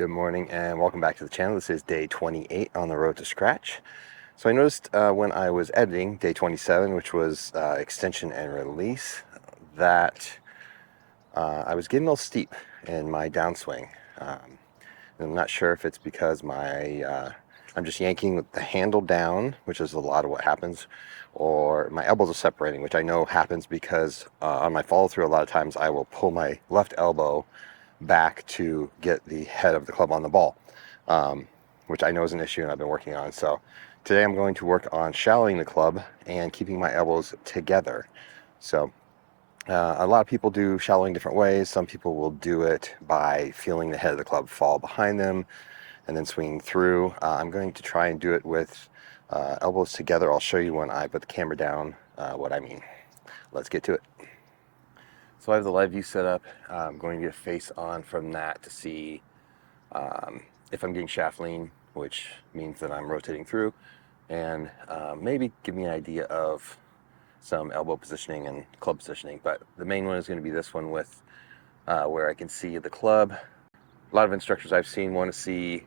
Good morning and welcome back to the channel. This is day 28 on the road to scratch. So I noticed when I was editing day 27, which was extension and release, that I was getting a little steep in my downswing. I'm not sure if it's because I'm just yanking with the handle down, which is a lot of what happens, or my elbows are separating, which I know happens because on my follow through a lot of times I will pull my left elbow back to get the head of the club on the ball, which I know is an issue and I've been working on. So today I'm going to work on shallowing the club and keeping my elbows together. So a lot of people do shallowing different ways. Some people will do it by feeling the head of the club fall behind them and then swinging through. I'm going to try and do it with elbows together. I'll show you when I put the camera down what I mean. Let's get to it. So I have the live view set up. I'm going to get a face on from that to see if I'm getting shaft lean, which means that I'm rotating through, and maybe give me an idea of some elbow positioning and club positioning. But the main one is going to be this one with where I can see the club. A lot of instructors I've seen want to see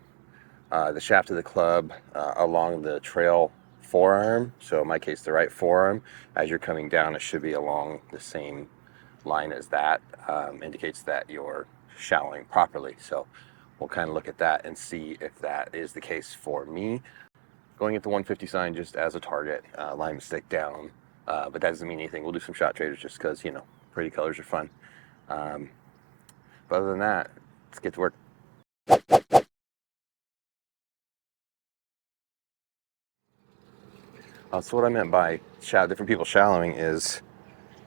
the shaft of the club along the trail forearm. So in my case, the right forearm. As you're coming down, it should be along the same line as that. Indicates that you're shallowing properly. So we'll kind of look at that and see if that is the case for me. Going at the 150 sign just as a target, line stick down, but that doesn't mean anything. We'll do some shot traders just because, you know, pretty colors are fun. But other than that, let's get to work. So what I meant by different people shallowing is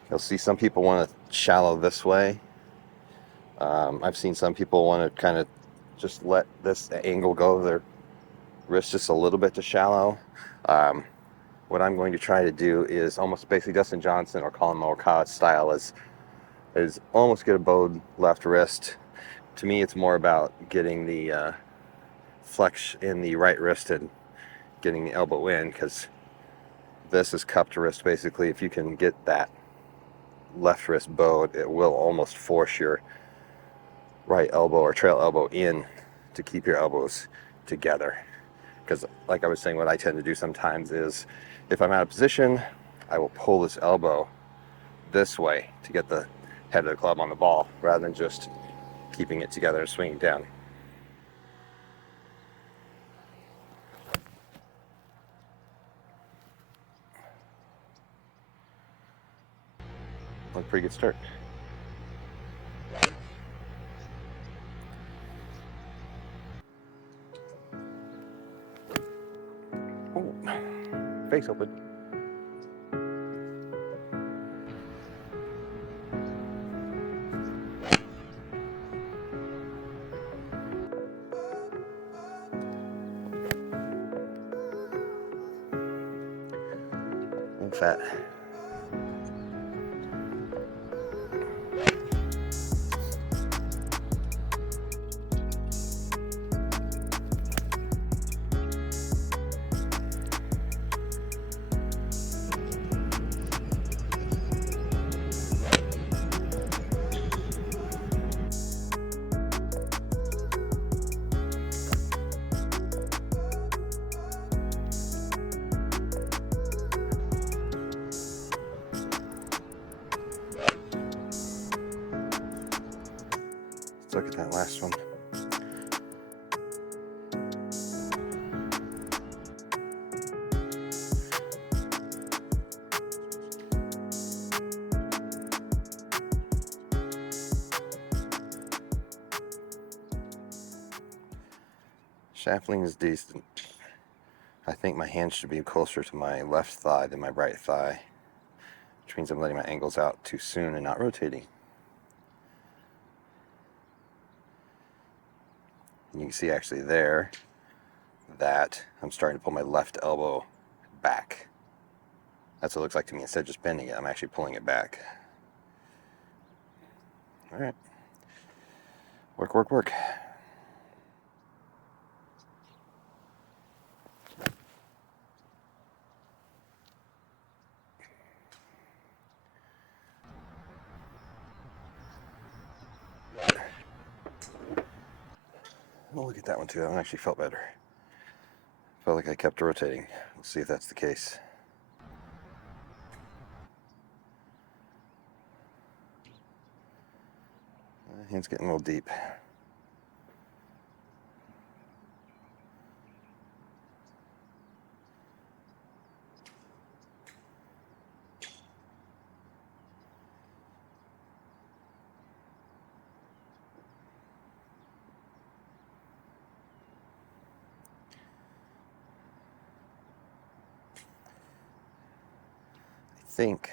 you'll see some people want to shallow this way. I've seen some people want to kind of just let this angle go of their wrist just a little bit to shallow. What I'm going to try to do is almost basically Dustin Johnson or Colin Morikawa style is almost get a bowed left wrist. To me, it's more about getting the flex in the right wrist and getting the elbow in, because this is cupped wrist basically. If you can get that left wrist bowed, it will almost force your right elbow or trail elbow in to keep your elbows together. Because like I was saying, what I tend to do sometimes is if I'm out of position, I will pull this elbow this way to get the head of the club on the ball rather than just keeping it together and swinging down. That's a pretty good start. Ooh, face open. And fat. Let's look at that last one. Shaft lean is decent. I think my hand should be closer to my left thigh than my right thigh, which means I'm letting my angles out too soon and not rotating. And you can see actually there that I'm starting to pull my left elbow back. That's what it looks like to me. Instead of just bending it, I'm actually pulling it back. All right. Work, work, work. We'll look at that one too. That one actually felt better. Felt like I kept rotating. We'll see if that's the case. Hand's getting a little deep. I think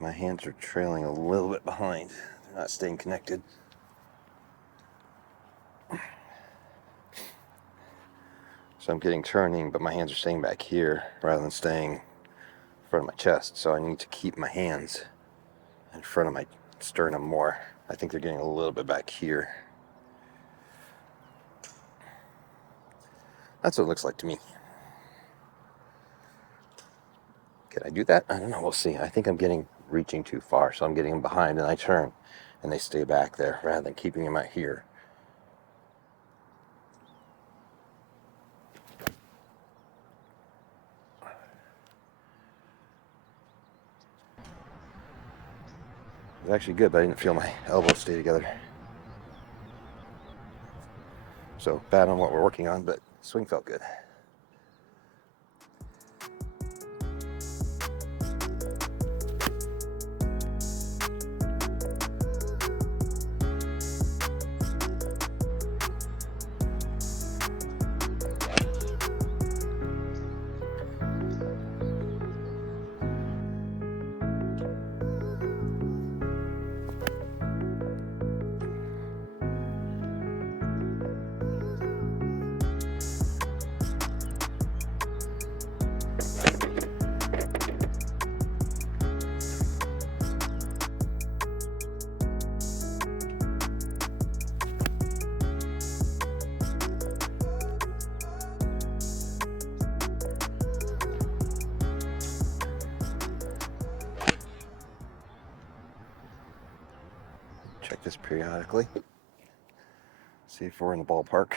my hands are trailing a little bit behind. They're not staying connected. So I'm getting turning, but my hands are staying back here rather than staying in front of my chest. So I need to keep my hands in front of my sternum more. I think they're getting a little bit back here. That's what it looks like to me. Can I do that? I don't know. We'll see. I think I'm reaching too far, so I'm getting them behind, and I turn, and they stay back there rather than keeping them out here. It was actually good, but I didn't feel my elbows stay together. So bad on what we're working on, but swing felt good. Check this periodically. See if we're in the ballpark.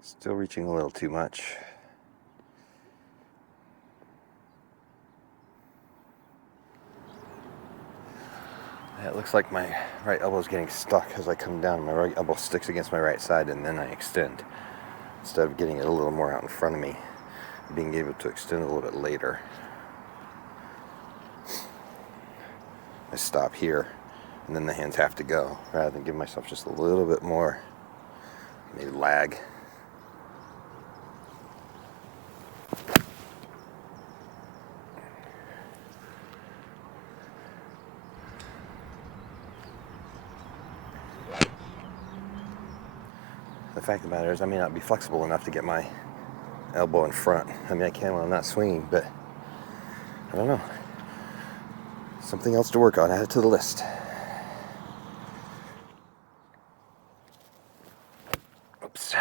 Still reaching a little too much. Yeah, it looks like my right elbow is getting stuck as I come down. My right elbow sticks against my right side, and then I extend instead of getting it a little more out in front of me, being able to extend a little bit later. I stop here, and then the hands have to go, rather than give myself just a little bit more, maybe lag. The fact of the matter is I may not be flexible enough to get my elbow in front. I mean, I can when I'm not swinging, but I don't know. Something else to work on. Add it to the list. Oops.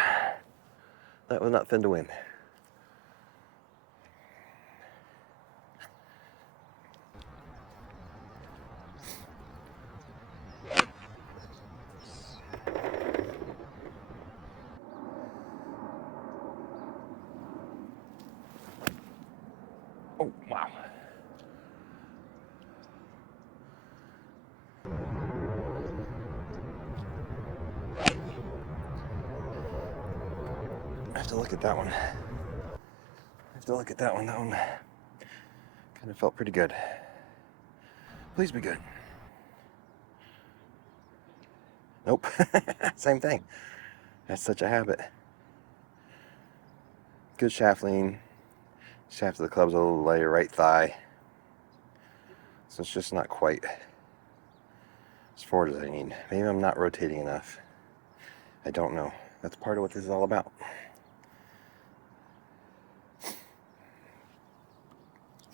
That was not thin to win. Oh, wow. I have to look at that one. That one kind of felt pretty good. Please be good. Nope. Same thing. That's such a habit. Good shaft lean. Shaft of the club's a little lighter, right thigh. So it's just not quite as forward as I need. Maybe I'm not rotating enough. I don't know. That's part of what this is all about.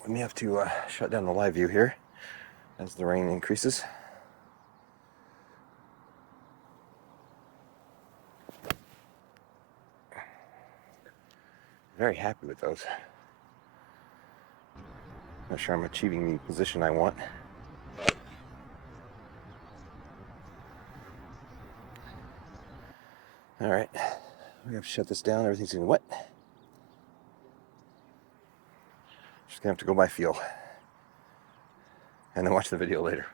We may have to shut down the live view here as the rain increases. Very happy with those. Not sure I'm achieving the position I want. All right, we have to shut this down. Everything's getting wet. Just gonna have to go by feel and then watch the video later.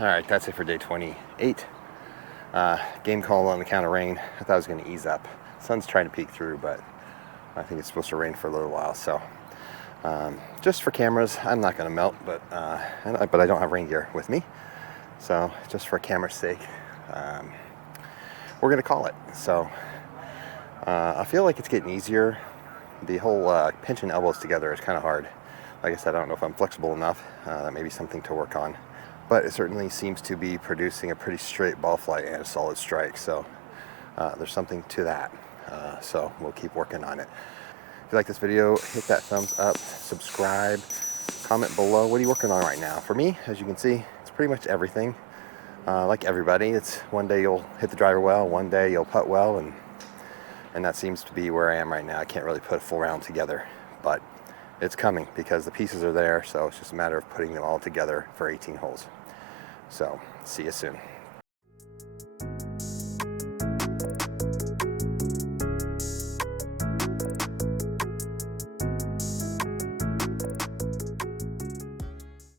All right, that's it for day 28. Game called on account of rain. I thought it was going to ease up. Sun's trying to peek through, but I think it's supposed to rain for a little while. So just for cameras, I'm not going to melt, but I don't have rain gear with me. So just for camera's sake, we're going to call it. So I feel like it's getting easier. The whole pinching elbows together is kind of hard. Like I said, I don't know if I'm flexible enough. That may be something to work on. But it certainly seems to be producing a pretty straight ball flight and a solid strike. So there's something to that. So we'll keep working on it. If you like this video, hit that thumbs up, subscribe, comment below. What are you working on right now? For me, as you can see, it's pretty much everything. Like everybody, it's one day you'll hit the driver well, one day you'll putt well, and that seems to be where I am right now. I can't really put a full round together, but it's coming because the pieces are there. So it's just a matter of putting them all together for 18 holes. So see you soon.